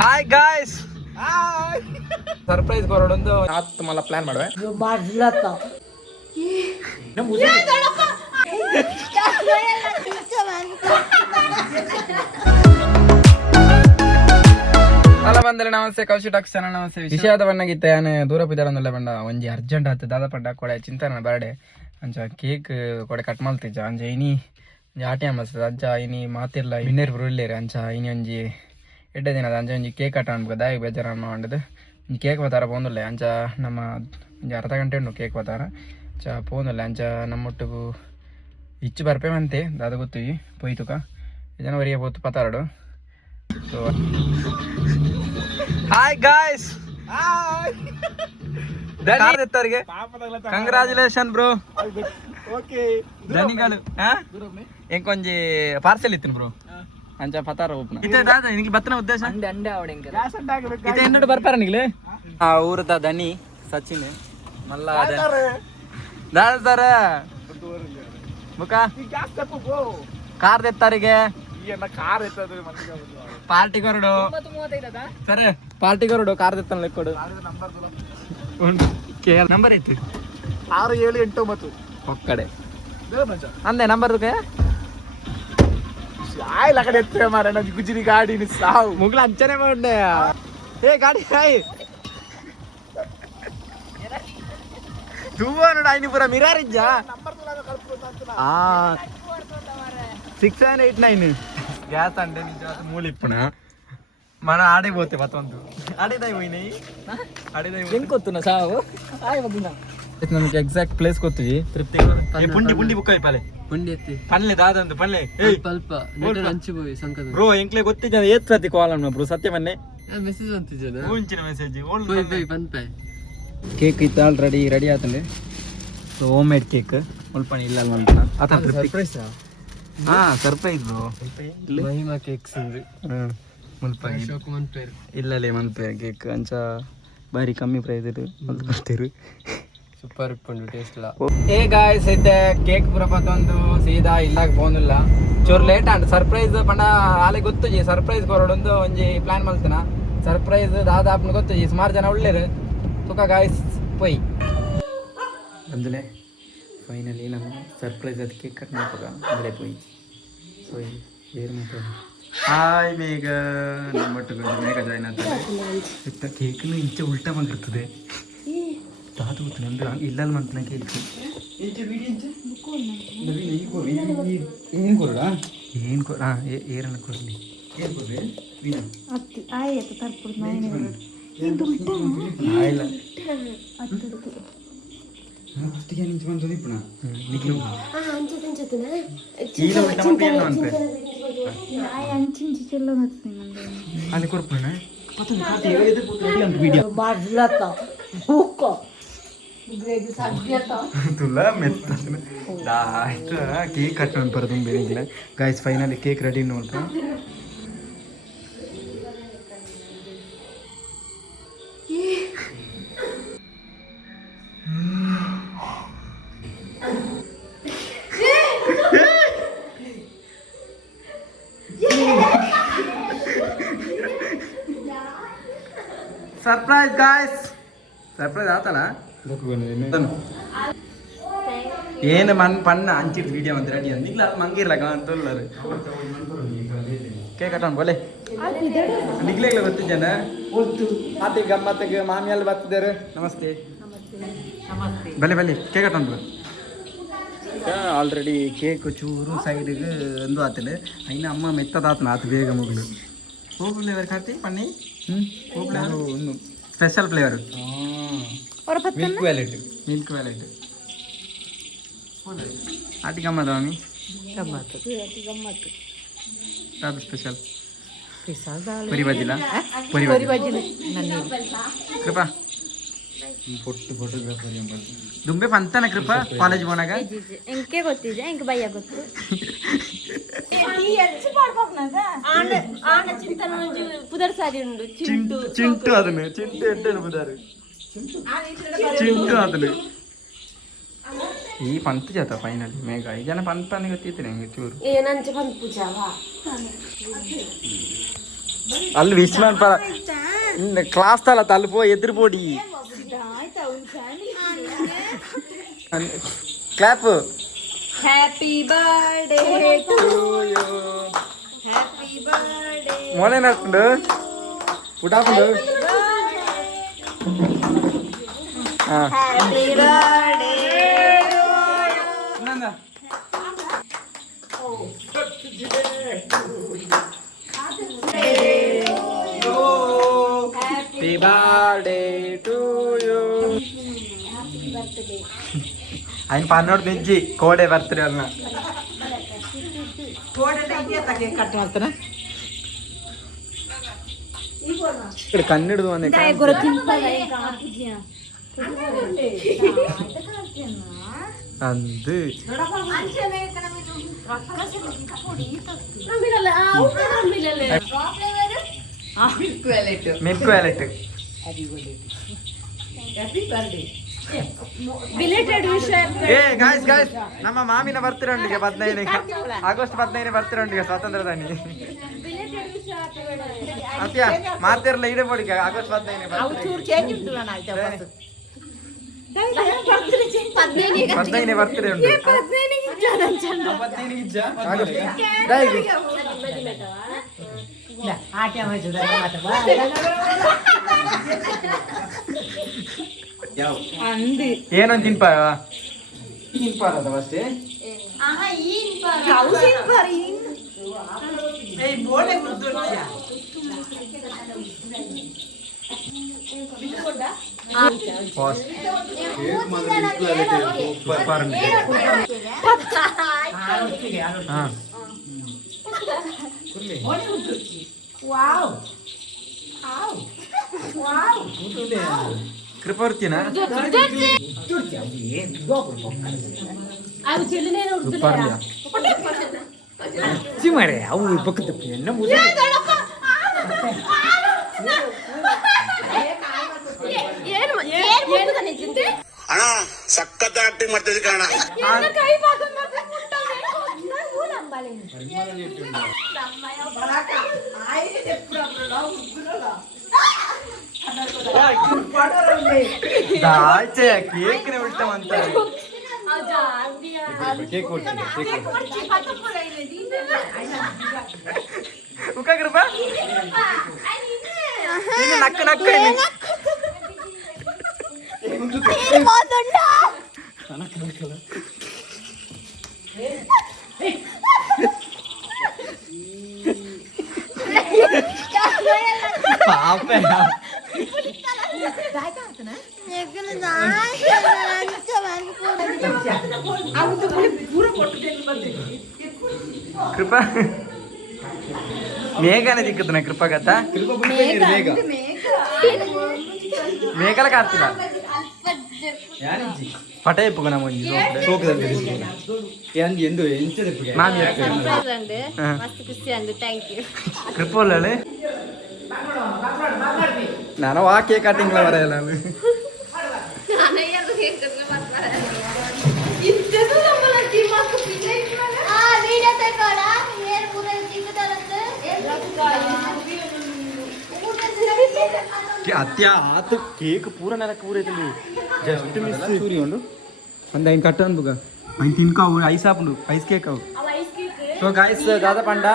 Hi guys, surprise ಕೊರೋಡೊಂದು ಆತ್ ಮಲ್ಲ plan ಮಾಡುವೆ. ಅಲ್ಲ ಬಂದ್ರೆ ನಮಸ್ತೆ ಕೌಶಿ ಟಾಕ್ಸ್ ಚಾನಲ್ ನಮಸ್ತೆ. ವಿಷಯದ ಬಣ್ಣಗಿತ್ತ ಯಾನು ದೂರ ಬಿದ್ದಾಡೊಂದುಲ್ಲ ಬಂಡ ಒಂಜಿ ಅರ್ಜೆಂಟ್ ಆಯ್ತು ದಾದ ಪಡ್ಡ ಕೊಡೆ ಚಿಂತನ ಬರ್ಡೆ ಅಂಚ ಕೇಕ್ ಕೊಡೆ ಕಟ್ ಮಲ್ತಿಜ್ಜ ಅಂಚ ಇನಿ ಆಟಿ ಮಸ್ತದ ಅಂಚ ಇನಿ ಮಾತಿರ್ಲ ಇನ್ನೇರು ಬರುಳ್ಳೇರಿ ಅಂಚ ಇನಿ ಒಂಜಿ ಎಡ್ಡೆ ದಿನದ ಅಂಚ ಒಂಜಿ ಕೇಕ್ ಕಟ್ ಅನ್ಬೇಕು ದಾಯಿಗೆ ಬೇಜಾರು ಮಾಡಿದ್ದು ಒಂಜಿ ಕೇಕ್ ಬತ್ತಾರ ಪೋಂದುಲ್ಲೆ ಅಂಚ ನಮ್ಮ ಒಂಜಿ ಅರ್ಧ ಗಂಟೆ ಉಂಡು ಕೇಕ್ ಬತ್ತಾರ ಅಂಚ ಪೋಂದುಲ್ಲೆ ಅಂಚ ನಮ್ಮೊಟ್ಟಿಗೂ ಇಚ್ಚು ಬರ್ಪೆ ಮಂತೆ ದಾದ ಗೊತ್ತಿವಿ ಪೊಯ್ತುಕ ಜನವರಿಗೆ ಪೋತು ಪತ್ತಾರಡು. ಸೊ ಹಾಯ್ ಗಾಯ್ಸ್, ಧನ್ಯವಾದರಿಗೆ ಕಂಗ್ರಾಚುಲೇಷನ್ ಬ್ರೋ. ಧನಿಗಳು ಎಂಕೊಂಜಿ ಪಾರ್ಸೆಲ್ ಇತ್ತು ಬ್ರೋ ಅಂಚ ಪತಾರ ಓಪನ್ ನಿಂಗೆ ಬತ್ತನ ಉದ್ದೇಶ ಇದು ಎನ್ನೋಡು ಬರ್ಪಾರ ನಿಗ್ಲೆ ಆ ಊರದ ದನಿ ಸಚಿನ್ ಮಲ್ಲ ದಾದ ಸರ ಮುಖ ಕಾರ್ ತೆತ್ತಾರಿಗೆ ಪಾರ್ಟಿ ಕೊರಡು ಸರ್ ಪಾರ್ಟಿ ಕೊರಡು ಕಾರ್ ತೆತ್ತನ ಲೆಕ್ಕೊಡು ನಂಬರ್ ಐತಿ 6789 ಒಕ್ಕಡೆ ಅಂದೆ ನಂಬರ್ ಆಯ್ಲಕಡೆ ಎತ್ತ ಮಾರ ಗುಜರಿ ಗಾಡಿ ಸಾವು ಮುಗ್ಲ ಅಂಚನೆ ಮಾಡ್ದೆ ಏ ಗಾಡಿ ಹಾಯ್ ನೋಡ ಐನಿ ಪೂರ ಮಿರಾರಿಜ್ಜ 6789 ಗ್ಯಾಸ್ ಅಂಡೆ ನಿಜ ಮೂಲಿಪ್ಪಣ మన ఆడిపోతే మతొందు ఆడిదాయి పోయినాయి ఆడిదాయి ఎంకొత్తున్నా సావు ఆయ వదినా ನಮಗೆ ಎಕ್ಸಾಕ್ಟ್ ಪ್ಲೇಸ್ ಗೊತ್ತಿವಿ ತೃಪ್ತಿ ಪುಂಡಿ ಪುಂಡಿ ಬುಕ್ ಆಯ್ಪಲೆ ಪುಂಡಿ ಎತ್ತಿ ಪನ್ಲೆ ದಾದಂದು ಪನ್ಲೆ ಸ್ವಲ್ಪ ನೆಟ್ ಹಂಚಿ ಹೋಗಿ ಸಂಕದ ಬ್ರೋ ಎಂಕ್ಲೆ ಗೊತ್ತಿದ್ದ ಏತ್ತಿ ಕಾಲ್ ಅನ್ನ ಬ್ರೋ ಸತ್ಯ ಮನ್ನೆ ಮೆಸೇಜ್ ಅಂತಿಜದ ಮುಂಚಿನ ಮೆಸೇಜ್ ಓಲ್ಡ್ ಬೈ ಪನ್ಪೆ ಕೇಕ್ ಇತ್ತ ಆಲ್ರೆಡಿ ರೆಡಿ ಆತಂದೆ ಸೊ ಹೋಮ್ ಮೇಡ್ ಕೇಕ್ ಮುಲ್ಪಣಿ ಇಲ್ಲ ಅಲ್ವಂತ ಆತ ಸರ್ಪ್ರೈಸ್ ಹಾ ಸರ್ಪ್ರೈಸ್ ಬ್ರೋ ಮಹಿಮಾ ಕೇಕ್ಸ್ ಅಂದ್ರೆ ಮುಲ್ಪಣಿ ಇಲ್ಲಲೇ ಮನ್ಪೆ ಕೇಕ್ ಅಂಚ ಬಾರಿ ಕಮ್ಮಿ ಪ್ರೈಸ್ ಇರು ಅಂತ ಕೊಡ್ತೀರು ಸೂಪರ್ ಇಪ್ಪುಂಡು ಟೇಸ್ಟ್ ಇಲ್ಲ. ಏ ಗಾಯ್ಸ್ ಐತೆ ಕೇಕ್ ಪೂರ ಪತ್ತೊಂದು ಸೀದಾ ಇಲ್ಲಾಗ ಪೋಂದಿಲ್ಲ ಚೂರು ಲೇಟ್ ಆಂಡ್ ಸರ್ಪ್ರೈಸ್ ಪಂಡ ಆಲೆ ಗೊತ್ತುಜಿ ಸರ್ಪ್ರೈಸ್ ಕೊರೋಡೊಂದು ಒಂಜಿ ಪ್ಲಾನ್ ಮಲ್ತನ ಸರ್ಪ್ರೈಸ್ ದಾದಾಪ್ನ ಗೊತ್ತುಜಿ ಸುಮಾರು ಜನ ಒಳ್ಳೇರು ತುಕ ಗಾಯ್ಸ್ ಪೊಯ್ ಅಂದಲೇ ಫೈನಲಿ ನಮ್ಮ ಸರ್ಪ್ರೈಸ್ ಅದು ಕೇಕ್ ಕಟ್ ಮಾಡ್ತದ ಅಂದ್ರೆ ಪೊಯ್ ಸೊ ಏರ್ ಮಾತಾಡ ಹಾಯ್ ಮೇಘ ನಮ್ಮೊಟ್ಟಿಗೆ ಮೇಘ ಜಾಯ್ನ್ ಆಗ್ತದೆ ಕೇಕ್ನು ಇಂಚೆ ಉಲ್ಟಾ ಬಂದಿರ್ತದೆ ತಾತು ನಂದು ಇಲ್ಲಲ್ಲಿ ಮಂತನ ಕೇಕ್ ಏನು ಕೊರಡ ಏನು ಕೊರ ಏರನ್ನ ಕೊರಲಿ ಏನು ಕೊರ್ರಿ ಆಯ್ಲ ಅಷ್ಟಿಗೆ ನಿಂಚು ಬಂದು ಇಪ್ಪಣ ನಿಕ್ಲು ಈಗ ಅಂತ ಅಲ್ಲಿ ಕೊಡ್ಪಣ तुला मेत्ता लास्ट केक कट ऑन पर तुम बेरिंगला गाइस फाइनली केक रेडी नोल्ता सरप्राइज गाइस ಸರ್ಪ್ರೈಸ್ ಆತಲ್ಲ ಏನು ಮನ್ ಪಣ್ಣ ಹಂಚಿರ್ ವಿಡಿಯೋ ಅಂತ ರೆಡಿ ಅಂದಿಲ್ಲ ಮಂಗಿರ್ಲ ಅಂತಲ್ಲರು ಕೇಕ್ ಕಟ್ಟೋಣ ಬೋಲೆ ನಿಗ್ಲೇಗ್ಲ ಗೊತ್ತಿದ್ದೇನೆ ಮಾತಿ ಗಮ್ಮತ್ತಿಗೆ ಮಾಮಿ ಎಲ್ಲ ಬರ್ತಿದ್ದಾರೆ ನಮಸ್ತೆ ಬಲೆ ಬಲೆ ಕೇಕ್ ಕಟ್ಟೋಣ ಆಲ್ರೆಡಿ ಕೇಕ್ ಚೂರು ಸೈಡ್ಗೆ ಒಂದು ಆತಲೆ ಐನ ಅಮ್ಮ ಮೆತ್ತದಾತನ ಆತ ಬೇಗ ಮುಗ್ಲು ಹೋಗು ಫ್ಲೇವರ್ ಕಟ್ಟಿ ಪಣ್ಣಿ ಹೋಗ್ಲ ಒಂದು ಸ್ಪೆಷಲ್ ಫ್ಲೇವರ್ ಮಿಲ್ಕ್ ವ್ಯಾಲೆಟ್ ಆಟಿ ಗಮ್ಮತ್ ಮಾಮಿ ಅದು ಸ್ಪೆಷಲ್ ಪರಿ ಬಜಿಲ ಕೃಪಾ ಫೋಟೋ ಫೋಟೋಗ್ರಾಫರ್ ದುಂಬೆ ಪಂತನ ಕೃಪಾ ಕಾಲೇಜ್ ಹೋನಾಗ ಎಂಕೆ ಗೊತ್ತಿದೆ ಎಂಕೆ ಬಯ್ಯ ಗೊತ್ತು ಚಿಂಟು ಅದನ್ನು ಚಿಂಟು ಎಡ್ಡೆ ಬುದಾರು ಚಿಂಟು ಅದನ್ನು ಈ ಪಂತ್ ಜಾತ ಫೈನಲ್ ಮೇಘ ಈ ಜನ ಪಂತ್ ನನಗೆ ಗೊತ್ತಿತ್ತು ನಂಗೆ ಚೂರು ಅಲ್ಲಿ ವಿಶ್ವನ್ ಪರ ಕ್ಲಾಸ್ ತಲ ತಲುಪೋ ಎದುರು ಬೋಡಿ clap. Happy birthday to you, happy birthday. ಮೋನೆ ನಡ್ಕೊಂಡು ಪುಟಾಪುಂಡು happy birthday to you. Happy birthday to you. ఆయన పన్నోడు పెంచి కోడే బర్త్డే అన్న ఇక్కడ కన్నెడు అంది అందు మిల్క్ వ్యాలెట్ ನಮ್ಮ ಮಾಮಿನ ಬರ್ತೀರ ಉಂಟಿಗೆ 15 ಆಗಸ್ಟ್ 15 ಬರ್ತೀರ ಉಂಟಿಗೆ ಸ್ವಾತಂತ್ರ್ಯ ದಿನ ಅತ್ಯ ಮಾತಿರಲ್ಲ ಇಡೇ ಬೋಡಿಗೆ ಆಗಸ್ಟ್ 15 ಬರ್ತೀರ ಉಂಟು ಏನೊಂದು ತಿನ್ಪಾರದ ಅಷ್ಟೇ ಕೃಪರ್ತಿನ ಅವು ಪಕ್ಕದ ಅಣ್ಣ ಸಖತ್ ಆಕ್ಟಿಂಗ್ ಮಾಡ್ತಿದ್ದೆ ಕಣ. ಕೇಕ್ ಬಿಡ್ತಾವಂತ ಕೇಕ್ ಕೊಡ್ತೀನಿ ಕೃಪಾ ನಕ್ಕ ನಕ್ಕ ಪಾಪ ಕೃಪಾ ಮೇಘನ ದಿಕ್ಕತನ ಕೃಪಾ ಕಥ ಮೇಘಲ ಕಾಡ್ತಿಲ್ಲ ಪಟ ಇಪ್ಪು ನಮ್ಮ ಕೃಪೋಲ್ಲೇ ನಾನು ಆ ಕೇಕ್ ಕಟಿಂಗ್ಲ ಬರೆಯಲ್ಲ ಅತ್ಯ ಆತು ಕೇಕ್ ಪೂರ ನೆಲಕ್ಕೆ ಪೂರೈತಲ್ಲಿ ಜಸ್ಟ್ ಮಿಸ್ ಚೂರಿ ಉಂಡು ಒಂದು ಐನ್ ಕಟ್ಟ ಅನ್ಬುಗ ಐನ್ ತಿನ್ಕಾವು ಐಸ್ ಹಾಪುಂಡು ಐಸ್ ಕೇಕ್ ಅವು ಸೊ ಗಾಯ್ಸ್ ದಾದ ಪಂಡ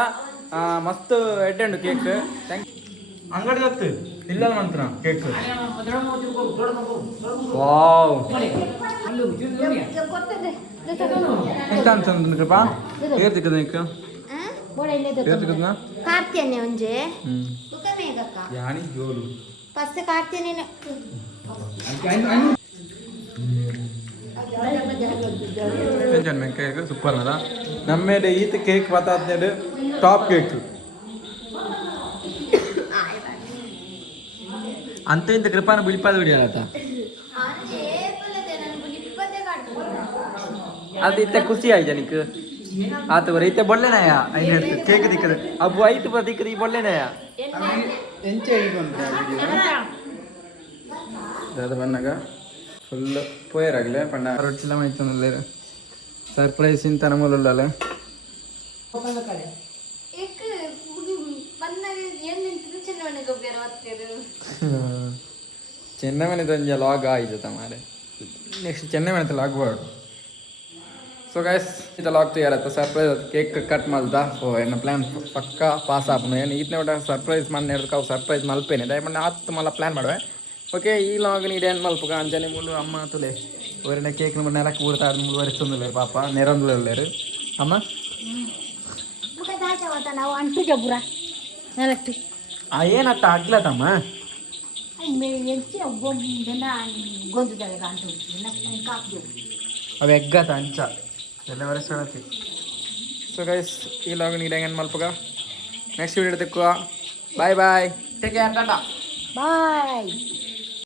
ಮಸ್ತ್ ಎಡ್ಡೆಂಡು ಕೇಕ್ ಥ್ಯಾಂಕ್ ಅಂಗಡಿ ಗೊತ್ತು ಇಲ್ಲ ಮಂತ್ರ ಕೇಕ್ ವಾವ್ ಎಂತ ಅಂತಂದ್ರೆ ಕೃಪಾ ಏರ್ ತಿಕ್ಕದ ಕೇಕ್ ಏರ್ ತಿಕ್ಕದ್ನ ಕಾರ್ತಿಯನ್ನೇ ಒಂಜೆ ಯಾನಿ ಜೋಲು ಫಸ್ಟ್ ಕಾರ್ತಿಯನ್ನೇ ಟೆನ್ಷನ್ ಕೇಕ್ ಸೂಪರ್ ಅಲ್ಲ ನಮ್ಮೇಲೆ ಈತ ಕೇಕ್ ಬತ್ತಾದ್ಮೇಲೆ ಟಾಪ್ ಕೇಕ್ ಅಂತ ಇಂತ ಕೃಪಾನ ಬಿಳಿಪಾದ ಬಿಡಿಯಲ್ಲ ಅದು ಇತ್ತ ಖುಷಿ ಆಯ್ತಾ ನಿಕ್ ಆತ ಬರ ಇತ್ತ ಬೊಳ್ಳೆನಾಯ ಐನ್ ಕೇಕ್ ದಿಕ್ಕದ ಅಬ್ಬು ಐಟ್ ಬರ ದಿಕ್ಕದ ಈ ಬೊಳ್ಳೆನಾಯ ಎಂಚ ದಾದ ಬನ್ನಾಗ ಫುಲ್ ಪೋಯರಾಗಲೇ ಪಂಡ ರೊಟ್ಟಿಲ ಮೈತನಲ್ಲೇ ಸರ್ಪ್ರೈಸ್ ಇಂತ ನಮ್ಮಲ್ಲ एक बन्ना ये ಚೆನ್ನೈ ಮನೆ ತಂಜೆ ಲಾಗ್ ಆಯ್ತು ಮಾರೆ ನೆಕ್ಸ್ಟ್ ಚೆನ್ನೈ ಮನೆ ಲಾಗ್ ಬಾರ್ದು ಸೊ ಗೈಸ್ ಇದು ಲಾಗ್ ತಯಾರತ್ತ ಸರ್ಪ್ರೈಸ್ ಕೇಕ್ ಕಟ್ ಮಲ್ದ ಸೊ ಏನು ಪ್ಲ್ಯಾನ್ ಪಕ್ಕ ಪಾಸ್ ಆಪನು ಏನು ಈತನೇ ಒಟ್ಟು ಸರ್ಪ್ರೈಸ್ ಮಾಡಿ ಹಿಡ್ದು ಅವು ಸರ್ಪ್ರೈಸ್ ಮಲ್ಪೇನೆ ದಯಮಾಡಿ ಆತು ಮಲ್ಲ ಪ್ಲ್ಯಾನ್ ಮಾಡುವೆ ಓಕೆ ಈ ಲಾಗ್ ನೀಡು ಏನು ಮಲ್ಪಗ ಅಂಜನೆ ಮೂಲು ಅಮ್ಮ ತುಲೆ ಅವರನ್ನ ಕೇಕ್ ನೆಲಕ್ಕೆ ಊರ್ತಾ ಆದ ಮೂಲು ವರಿಸ್ತೊಂದಿಲ್ಲ ಪಾಪ ನೆರಂದುಲ್ಲೇರು ಅಮ್ಮ ನಾವು ಅಂಟು ಜಬ್ಬುರ ನೆಲಟ್ಟು ಏನತ್ತ ಆಗ್ಲತ್ತಮ್ಮ ಎಂಚಿ ಗೊಂದು ಅಂಟು ಕಾಪು ಅವು ಎಗ್ಗತ್ತ ಅಂಚ ಎಲ್ಲ ವರಿಸ್ಕೊಳತಿ ಸೊ ಗೈಸ್ ಈ ಲಾಗ್ ನೀಡು ಹೆಂಗೆ ಮಲ್ಪಗ ನೆಕ್ಸ್ಟ್ ವೀಡಿಯೋ ತೆಕ್ಕುವ ಬಾಯ್ ಬಾಯ್ ಟೇಕ್ ಕೇರ್ ಟಾಟಾ ಬಾಯ್